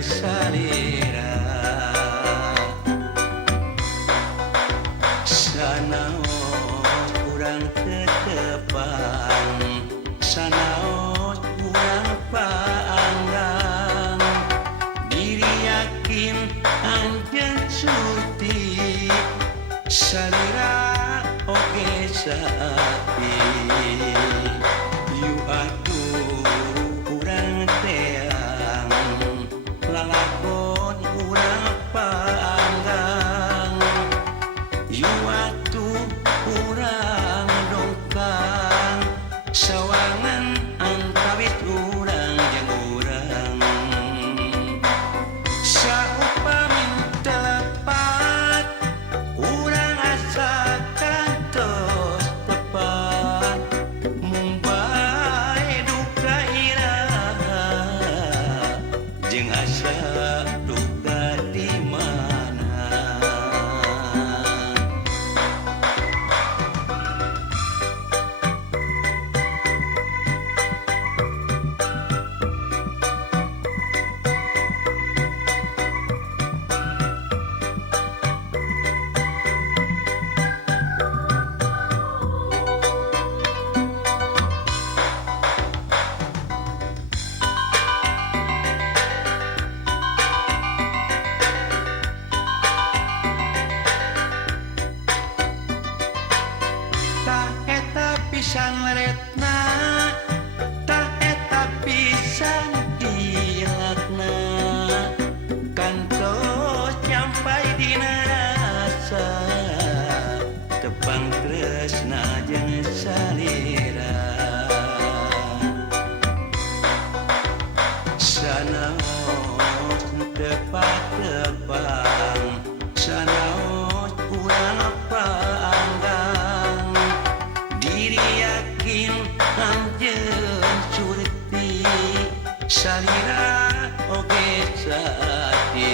salira sanaos urang ketepan sanaos urang paanggang diri yakin anjeun suti salira oge saati yu atuh urang teang lalakon urang paanggang yu atuh urang dongkang sawangan antawis urang jeung urang saupamin telepat urang asa kantos tepat mung bae duka iraha jeung asa duka di mana pisan leretna tak eta pisan ilakna kantos nyampai dina rasa tepang tresna jeung salira sanaos tepat-tepang sanaos urang paanggang diri yakin anjeun surti salira oge saati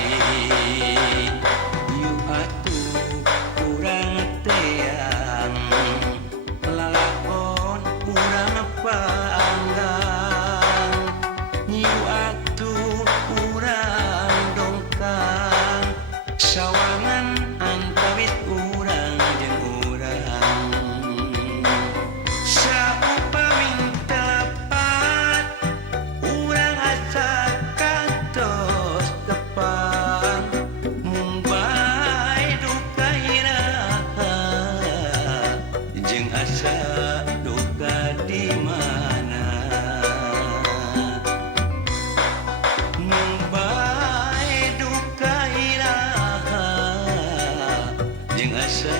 yu atuh urang teang lalakon urang paanggang yu atuh urang dongkang sawangan antawis urang jeung urang saupamin tepat urang asa kantos tepan mung bae duka iraha jeung asa duka di mana mung bae duka iraha jeung asa